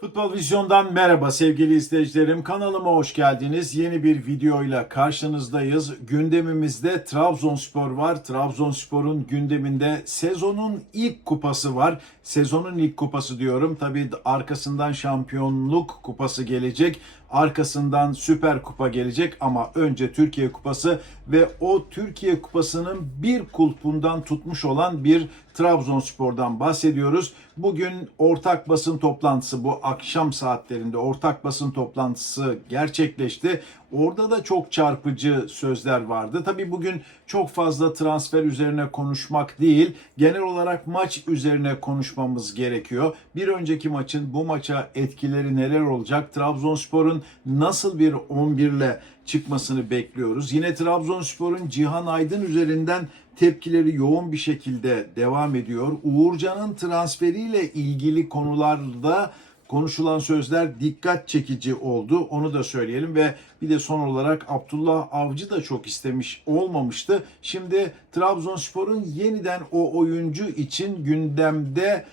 futbol vizyon Futbol Vizyon'dan merhaba sevgili izleyicilerim. Kanalıma hoş geldiniz. Yeni bir videoyla karşınızdayız. Gündemimizde Trabzonspor var. Trabzonspor'un gündeminde sezonun ilk kupası var. Sezonun ilk kupası diyorum. Tabii arkasından şampiyonluk kupası gelecek. Arkasından Süper Kupa gelecek ama önce Türkiye Kupası ve o Türkiye Kupası'nın bir kulpundan tutmuş olan bir Trabzonspor'dan bahsediyoruz. Bugün ortak basın toplantısı bu akşam saatlerinde ortak basın toplantısı gerçekleşti. Orada da çok çarpıcı sözler vardı. Tabii bugün çok fazla transfer üzerine konuşmak değil, genel olarak maç üzerine konuşmamız gerekiyor. Bir önceki maçın bu maça etkileri neler olacak? Trabzonspor'un nasıl bir 11 ile çıkmasını bekliyoruz. Yine Trabzonspor'un Cihan Aydın üzerinden tepkileri yoğun bir şekilde devam ediyor. Uğurcan'ın transferiyle ilgili konularda konuşulan sözler dikkat çekici oldu. Onu da söyleyelim ve bir de son olarak Abdullah Avcı da çok istemiş olmamıştı. Şimdi Trabzonspor'un yeniden o oyuncu için gündemde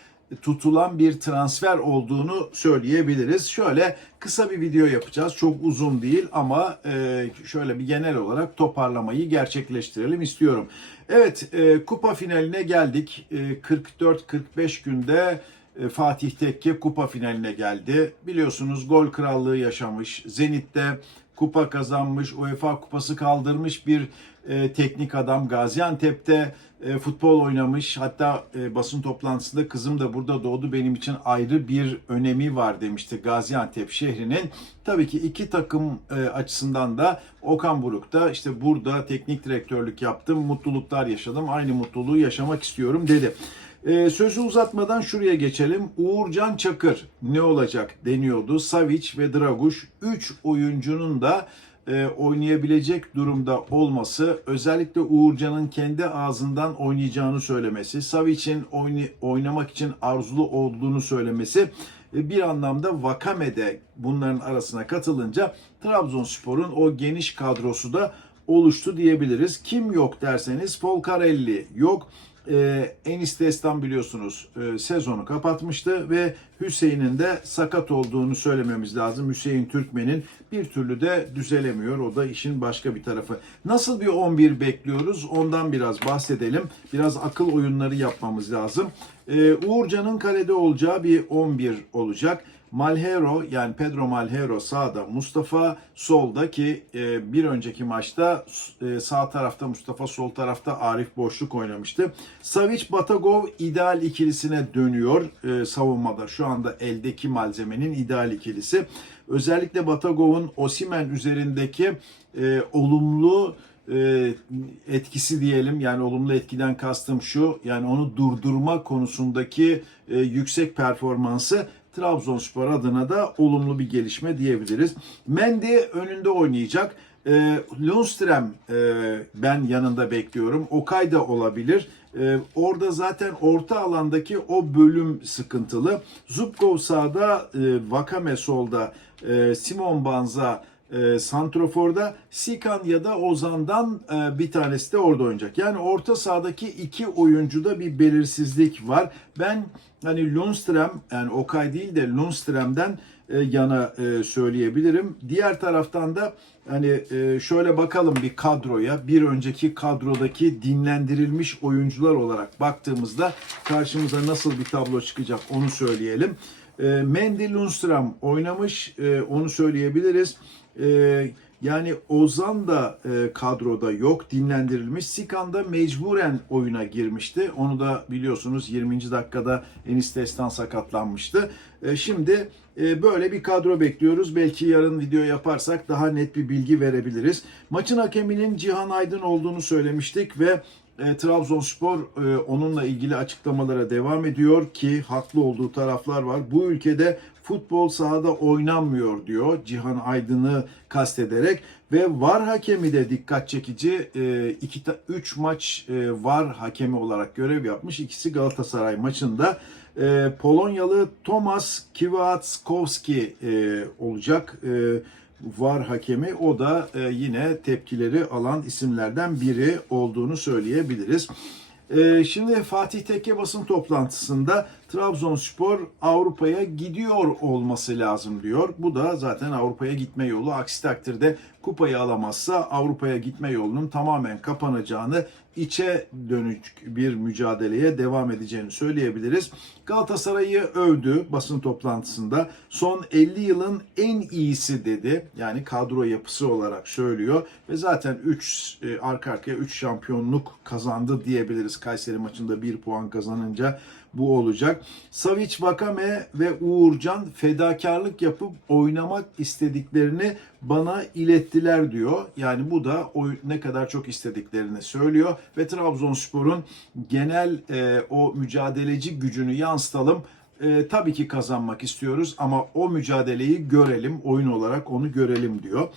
tutulan bir transfer olduğunu söyleyebiliriz. Şöyle kısa bir video yapacağız. Çok uzun değil ama e, şöyle bir genel olarak toparlamayı gerçekleştirelim istiyorum. Evet e, kupa finaline geldik. E, 44-45 günde e, Fatih Tekke kupa finaline geldi. Biliyorsunuz gol krallığı yaşamış. Zenit'te kupa kazanmış, UEFA kupası kaldırmış bir e, teknik adam. Gaziantep'te e, futbol oynamış. Hatta e, basın toplantısında kızım da burada doğdu benim için ayrı bir önemi var demişti Gaziantep şehrinin. Tabii ki iki takım e, açısından da Okan Buruk da işte burada teknik direktörlük yaptım, mutluluklar yaşadım, aynı mutluluğu yaşamak istiyorum dedi. Ee, sözü uzatmadan şuraya geçelim. Uğurcan Çakır ne olacak deniyordu. Savic ve Draguş 3 oyuncunun da e, oynayabilecek durumda olması, özellikle Uğurcan'ın kendi ağzından oynayacağını söylemesi, Savic'in oyni- oynamak için arzulu olduğunu söylemesi e, bir anlamda Vakame'de bunların arasına katılınca Trabzonspor'un o geniş kadrosu da oluştu diyebiliriz. Kim yok derseniz Folcarelli yok. Ee, Enis Destan biliyorsunuz e, sezonu kapatmıştı ve Hüseyin'in de sakat olduğunu söylememiz lazım. Hüseyin Türkmen'in bir türlü de düzelemiyor. O da işin başka bir tarafı. Nasıl bir 11 bekliyoruz? Ondan biraz bahsedelim. Biraz akıl oyunları yapmamız lazım. Ee, Uğurcan'ın kalede olacağı bir 11 olacak. Malhero yani Pedro Malhero sağda Mustafa solda ki e, bir önceki maçta e, sağ tarafta Mustafa sol tarafta Arif boşluk oynamıştı. Savic Batagov ideal ikilisine dönüyor e, savunmada şu anda eldeki malzemenin ideal ikilisi. Özellikle Batagov'un Osimen üzerindeki e, olumlu e, etkisi diyelim yani olumlu etkiden kastım şu yani onu durdurma konusundaki e, yüksek performansı Trabzonspor adına da olumlu bir gelişme diyebiliriz. Mendy önünde oynayacak. E, Lundström e, ben yanında bekliyorum. Okay da olabilir. E, orada zaten orta alandaki o bölüm sıkıntılı. Zubkov sağda, e, Vakame solda, e, Simon Banza e, Santrofor'da Sikan ya da Ozan'dan e, bir tanesi de orada oynayacak. Yani orta sahadaki iki oyuncuda bir belirsizlik var. Ben hani Lundström yani Okay değil de Lundström'den e, yana e, söyleyebilirim. Diğer taraftan da hani e, şöyle bakalım bir kadroya. Bir önceki kadrodaki dinlendirilmiş oyuncular olarak baktığımızda karşımıza nasıl bir tablo çıkacak onu söyleyelim. E, Mendy Lundström oynamış e, onu söyleyebiliriz. E, yani Ozan da e, kadroda yok, dinlendirilmiş. Sikan da mecburen oyuna girmişti. Onu da biliyorsunuz 20. dakikada Enis Destan sakatlanmıştı. E, şimdi e, böyle bir kadro bekliyoruz. Belki yarın video yaparsak daha net bir bilgi verebiliriz. Maçın hakeminin Cihan Aydın olduğunu söylemiştik ve E, Trabzonspor e, onunla ilgili açıklamalara devam ediyor ki haklı olduğu taraflar var. Bu ülkede futbol sahada oynanmıyor diyor Cihan Aydın'ı kastederek ve VAR hakemi de dikkat çekici. 2 3 maç e, VAR hakemi olarak görev yapmış. İkisi Galatasaray maçında. E, Polonyalı Tomasz Kwiatkowski e, olacak. E, VAR hakemi o da e, yine tepkileri alan isimlerden biri olduğunu söyleyebiliriz. E, şimdi Fatih Tekke basın toplantısında Trabzonspor Avrupa'ya gidiyor olması lazım diyor. Bu da zaten Avrupa'ya gitme yolu. Aksi takdirde kupayı alamazsa Avrupa'ya gitme yolunun tamamen kapanacağını, içe dönük bir mücadeleye devam edeceğini söyleyebiliriz. Galatasaray'ı övdü basın toplantısında. Son 50 yılın en iyisi dedi. Yani kadro yapısı olarak söylüyor ve zaten 3 arka arkaya 3 şampiyonluk kazandı diyebiliriz. Kayseri maçında 1 puan kazanınca bu olacak. Savic Vakame ve Uğurcan fedakarlık yapıp oynamak istediklerini bana ilettiler diyor. Yani bu da ne kadar çok istediklerini söylüyor ve Trabzonspor'un genel e, o mücadeleci gücünü yansıtalım. E, tabii ki kazanmak istiyoruz ama o mücadeleyi görelim, oyun olarak onu görelim diyor.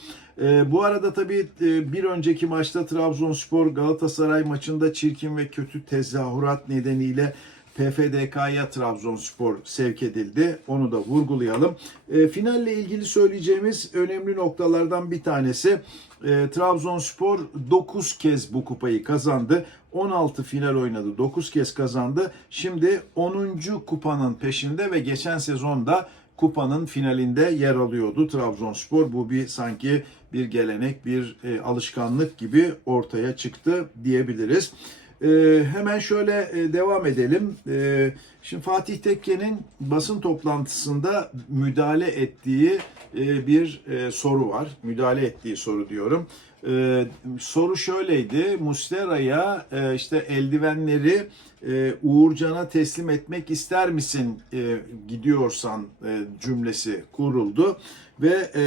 E, bu arada tabii e, bir önceki maçta Trabzonspor Galatasaray maçında çirkin ve kötü tezahürat nedeniyle PFDK'ya Trabzonspor sevk edildi. Onu da vurgulayalım. E, finalle ilgili söyleyeceğimiz önemli noktalardan bir tanesi e, Trabzonspor 9 kez bu kupayı kazandı. 16 final oynadı. 9 kez kazandı. Şimdi 10. kupanın peşinde ve geçen sezonda kupanın finalinde yer alıyordu Trabzonspor. Bu bir sanki bir gelenek, bir e, alışkanlık gibi ortaya çıktı diyebiliriz. Ee, hemen şöyle e, devam edelim. Ee, şimdi Fatih Tekke'nin basın toplantısında müdahale ettiği e, bir e, soru var. Müdahale ettiği soru diyorum. Ee, soru şöyleydi. Muslera'ya e, işte eldivenleri e, Uğurcan'a teslim etmek ister misin e, gidiyorsan e, cümlesi kuruldu ve e,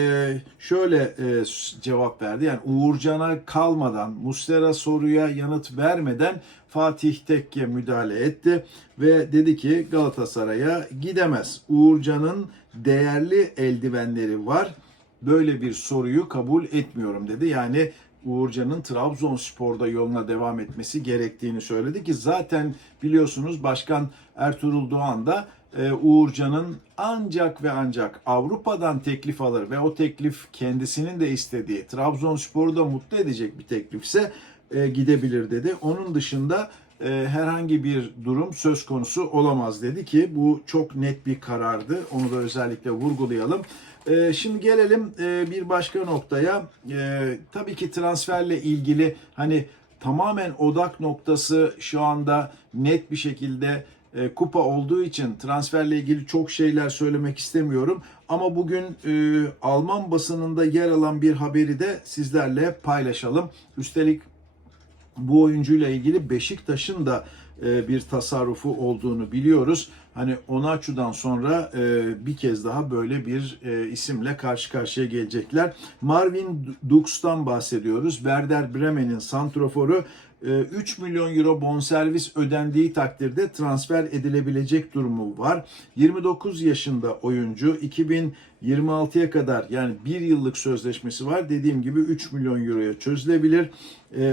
şöyle e, cevap verdi. Yani Uğurcan'a kalmadan Muslera soruya yanıt vermeden Fatih Tekke müdahale etti ve dedi ki Galatasaray'a gidemez. Uğurcan'ın değerli eldivenleri var. Böyle bir soruyu kabul etmiyorum dedi. Yani Uğurcan'ın Trabzonspor'da yoluna devam etmesi gerektiğini söyledi ki zaten biliyorsunuz Başkan Ertuğrul Doğan da e, Uğurcan'ın ancak ve ancak Avrupa'dan teklif alır ve o teklif kendisinin de istediği Trabzonspor'u da mutlu edecek bir teklifse e, gidebilir dedi. Onun dışında e, herhangi bir durum söz konusu olamaz dedi ki bu çok net bir karardı. Onu da özellikle vurgulayalım. E, şimdi gelelim e, bir başka noktaya. E, tabii ki transferle ilgili hani tamamen odak noktası şu anda net bir şekilde e, kupa olduğu için transferle ilgili çok şeyler söylemek istemiyorum. Ama bugün e, Alman basınında yer alan bir haberi de sizlerle paylaşalım. Üstelik bu oyuncuyla ilgili Beşiktaş'ın da bir tasarrufu olduğunu biliyoruz. Hani Onaçu'dan sonra e, bir kez daha böyle bir e, isimle karşı karşıya gelecekler. Marvin Dux'tan bahsediyoruz. Werder Bremen'in santroforu 3 milyon euro bonservis ödendiği takdirde transfer edilebilecek durumu var. 29 yaşında oyuncu 2026'ya kadar yani bir yıllık sözleşmesi var. Dediğim gibi 3 milyon euroya çözülebilir.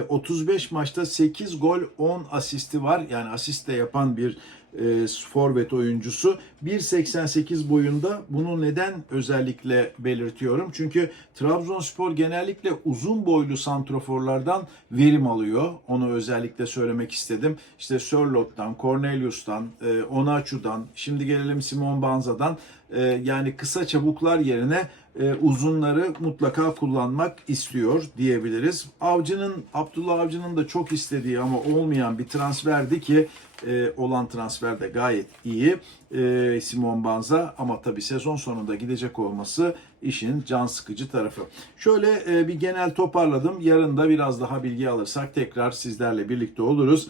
35 maçta 8 gol 10 asisti var. Yani asist de yapan bir e, forvet oyuncusu. 1.88 boyunda bunu neden özellikle belirtiyorum? Çünkü Trabzonspor genellikle uzun boylu santroforlardan verim alıyor. Onu özellikle söylemek istedim. İşte Sörlot'tan, Cornelius'tan, e, Onaçu'dan, şimdi gelelim Simon Banza'dan e, yani kısa çabuklar yerine e, uzunları mutlaka kullanmak istiyor diyebiliriz. Avcı'nın, Abdullah Avcı'nın da çok istediği ama olmayan bir transferdi ki e, olan transfer de gayet iyi. E, Simon Banza ama tabii sezon sonunda gidecek olması işin can sıkıcı tarafı. Şöyle bir genel toparladım. Yarın da biraz daha bilgi alırsak tekrar sizlerle birlikte oluruz.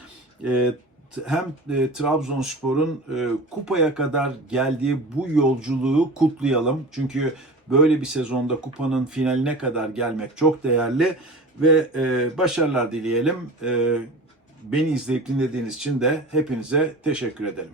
Hem Trabzonspor'un kupaya kadar geldiği bu yolculuğu kutlayalım. Çünkü böyle bir sezonda kupanın finaline kadar gelmek çok değerli ve e, başarılar dileyelim. E, Beni izleyip dinlediğiniz için de hepinize teşekkür ederim.